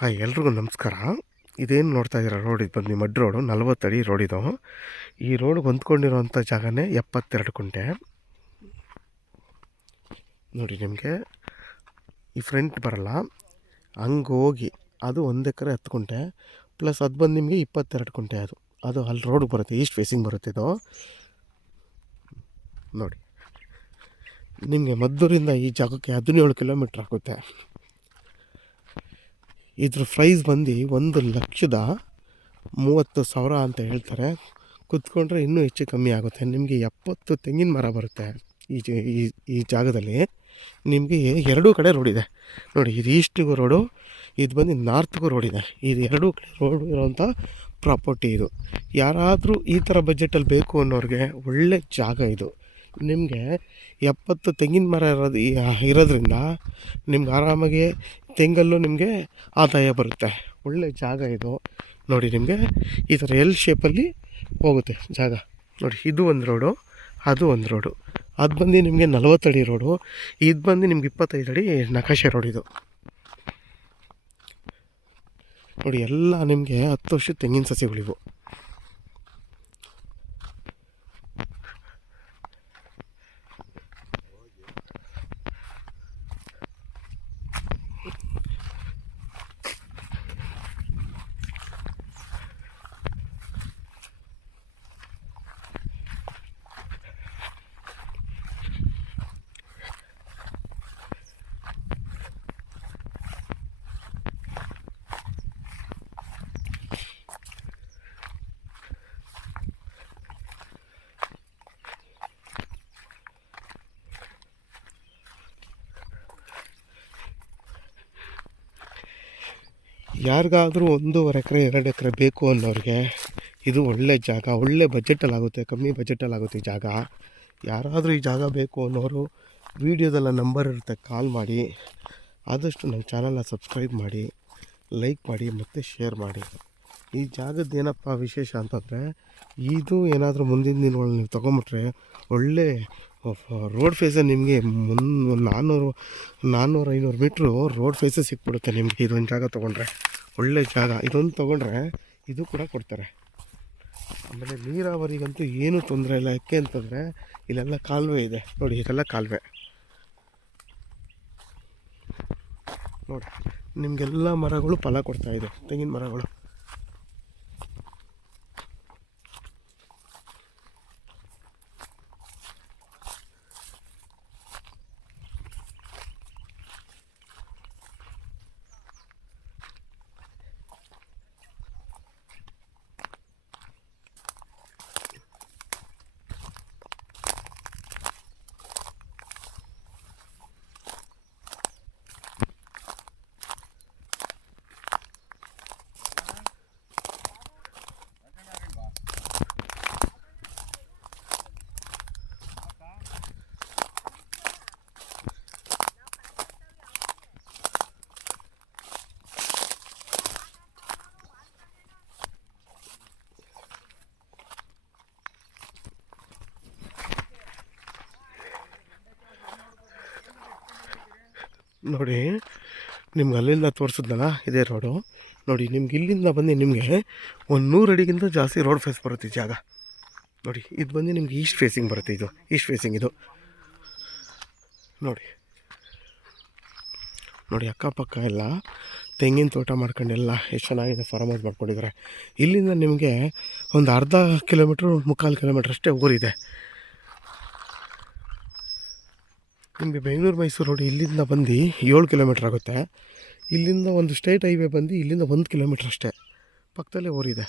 Hi ಎಲ್ರಿಗೂ ನಮಸ್ಕಾರ. ಇದೇನು ನೋಡ್ತಾ ಇದ್ದೀರಾ ರೋಡ್, ಇದು ಬಂದು ಮಡ್ ರೋಡು, 40 ಅಡಿ ರೋಡ್ ಇದು. ಈ ರೋಡ್ಗೆ ಹೊಂದ್ಕೊಂಡಿರೋಂಥ ಜಾಗನೇ 72 ಕುಂಟೆ. ನೋಡಿ ನಿಮಗೆ ಈ ಫ್ರಂಟ್ ಬರಲ್ಲ, ಹಂಗೆ ಹೋಗಿ ಅದು 1 ಎಕರೆ 10 ಕುಂಟೆ ಪ್ಲಸ್ ಅದು ಬಂದು ನಿಮಗೆ 22 ಕುಂಟೆ. ಅದು ಅಲ್ಲಿ ರೋಡ್ಗೆ ಬರುತ್ತೆ, ಈಸ್ಟ್ ಫೇಸಿಂಗ್ ಬರುತ್ತೆ ಇದು. ನೋಡಿ ನಿಮಗೆ ಮದ್ದೂರಿಂದ ಈ ಜಾಗಕ್ಕೆ 17 ಕಿಲೋಮೀಟ್ರ್ ಆಗುತ್ತೆ. ಇದ್ರ ಪ್ರೈಸ್ ಬಂದು 1,30,000 ಅಂತ ಹೇಳ್ತಾರೆ. ಕುತ್ಕೊಂಡ್ರೆ ಇನ್ನೂ ಹೆಚ್ಚು ಕಮ್ಮಿ ಆಗುತ್ತೆ. ನಿಮಗೆ 70 ತೆಂಗಿನ ಮರ ಬರುತ್ತೆ ಈ ಜಾಗದಲ್ಲಿ. ನಿಮಗೆ ಎರಡೂ ಕಡೆ ರೋಡ್ ಇದೆ ನೋಡಿ. ಇದು ಈಸ್ಟಿಗೂ ರೋಡು, ಇದು ಬಂದು ನಾರ್ತ್ಗೂ ರೋಡ್ ಇದೆ. ಇದು ಎರಡೂ ಕಡೆ ರೋಡ್ ಇರೋವಂಥ ಪ್ರಾಪರ್ಟಿ ಇದು. ಯಾರಾದರೂ ಈ ಥರ ಬಜೆಟಲ್ಲಿ ಬೇಕು ಅನ್ನೋರಿಗೆ ಒಳ್ಳೆ ಜಾಗ ಇದು. ನಿಮಗೆ 70 ತೆಂಗಿನ ಮರ ಇರೋದ್ರಿಂದ ನಿಮ್ಗೆ ಆರಾಮಾಗಿ ತೆಂಗಲ್ಲೂ ನಿಮಗೆ ಆದಾಯ ಬರುತ್ತೆ. ಒಳ್ಳೆ ಜಾಗ ಇದು ನೋಡಿ. ನಿಮಗೆ ಈ ಥರ ಎಲ್ ಶೇಪಲ್ಲಿ ಹೋಗುತ್ತೆ ಜಾಗ ನೋಡಿ. ಇದು ಒಂದು ರೋಡು, ಅದು ಒಂದು ರೋಡು. ಅದು ಬಂದು ನಿಮಗೆ 40 ಅಡಿ ರೋಡು, ಇದು ಬಂದು ನಿಮ್ಗೆ 25 ಅಡಿ ನಕಾಶೆ ರೋಡ್ ಇದು ನೋಡಿ. ಎಲ್ಲ ನಿಮಗೆ 10 ವರ್ಷದ ತೆಂಗಿನ ಸಸಿಗಳಿವು. ಯಾರಿಗಾದರೂ 1.5 ಎಕರೆ 2 ಎಕರೆ ಬೇಕು ಅನ್ನೋರಿಗೆ ಇದು ಒಳ್ಳೆ ಜಾಗ. ಒಳ್ಳೆ ಬಜೆಟಲ್ಲಾಗುತ್ತೆ, ಕಮ್ಮಿ ಬಜೆಟಲ್ಲಾಗುತ್ತೆ ಈ ಜಾಗ. ಯಾರಾದರೂ ಈ ಜಾಗ ಬೇಕು ಅನ್ನೋರು ವೀಡಿಯೋದೆಲ್ಲ ನಂಬರ್ ಇರುತ್ತೆ, ಕಾಲ್ ಮಾಡಿ. ಆದಷ್ಟು ನನ್ನ ಚಾನಲ್ನ ಸಬ್ಸ್ಕ್ರೈಬ್ ಮಾಡಿ, ಲೈಕ್ ಮಾಡಿ ಮತ್ತು ಶೇರ್ ಮಾಡಿ. ಈ ಜಾಗದ್ದು ಏನಪ್ಪ ವಿಶೇಷ ಅಂತಂದರೆ, ಇದು ಏನಾದರೂ ಮುಂದಿನ ದಿನಗಳಲ್ಲಿ ನೀವು ತೊಗೊಂಬಿಟ್ರೆ ಒಳ್ಳೆ ರೋಡ್ ಫೇಸೇ ನಿಮಗೆ 400-500 ಮೀಟ್ರು ರೋಡ್ ಫೇಸೇ ಸಿಕ್ಬಿಡುತ್ತೆ ನಿಮಗೆ. ಇದೊಂದು ಜಾಗ ತೊಗೊಂಡ್ರೆ ಒಳ್ಳೆ ಜಾಗ. ಇದೊಂದು ತೊಗೊಂಡ್ರೆ ಇದು ಕೂಡ ಕೊಡ್ತಾರೆ. ಆಮೇಲೆ ನೀರಾವರಿಗಂತೂ ಏನೂ ತೊಂದರೆ ಇಲ್ಲ. ಯಾಕೆ ಅಂತಂದರೆ ಇಲ್ಲೆಲ್ಲ ಕಾಲುವೆ ಇದೆ ನೋಡಿ. ಇದೆಲ್ಲ ಕಾಲುವೆ ನೋಡಿ. ನಿಮಗೆಲ್ಲ ಮರಗಳು ಫಲ ಕೊಡ್ತಾಯಿದೆ, ತೆಂಗಿನ ಮರಗಳು. ನೋಡಿ ನಿಮ್ಗೆ ಅಲ್ಲಿಂದ ತೋರಿಸಿದ್ನಲ್ಲ ಇದೇ ರೋಡು ನೋಡಿ. ನಿಮ್ಗೆ ಇಲ್ಲಿಂದ ಬಂದು ನಿಮಗೆ 100 ಅಡಿಗಿಂತ ಜಾಸ್ತಿ ರೋಡ್ ಫೇಸ್ ಬರುತ್ತೆ ಈ ಜಾಗ ನೋಡಿ. ಇದು ಬಂದು ನಿಮ್ಗೆ ಈಸ್ಟ್ ಫೇಸಿಂಗ್ ಬರುತ್ತೆ. ಇದು ಈಸ್ಟ್ ಫೇಸಿಂಗ್ ಇದು ನೋಡಿ. ನೋಡಿ ಅಕ್ಕಪಕ್ಕ ಎಲ್ಲ ತೆಂಗಿನ ತೋಟ ಮಾಡ್ಕೊಂಡೆಲ್ಲ ಎಷ್ಟು ಚೆನ್ನಾಗಿದೆ, ಫಾರ್ಮ್ ಹೌಸ್ ಮಾಡ್ಕೊಂಡಿದ್ದಾರೆ. ಇಲ್ಲಿಂದ ನಿಮಗೆ ಒಂದು ಅರ್ಧ ಕಿಲೋಮೀಟ್ರು 3/4 ಕಿಲೋಮೀಟ್ರ್ ಅಷ್ಟೇ ಊರಿದೆ. ನಿಮಗೆ ಬೆಂಗಳೂರು ಮೈಸೂರು ರೋಡ್ ಇಲ್ಲಿಂದ ಬಂದು 7 ಕಿಲೋಮೀಟ್ರ್ ಆಗುತ್ತೆ. ಇಲ್ಲಿಂದ ಒಂದು ಸ್ಟೇಟ್ ಹೈವೇ ಬಂದು ಇಲ್ಲಿಂದ 1 ಕಿಲೋಮೀಟ್ರ್ ಅಷ್ಟೇ, ಪಕ್ಕದಲ್ಲೇ ಊರಿದೆ.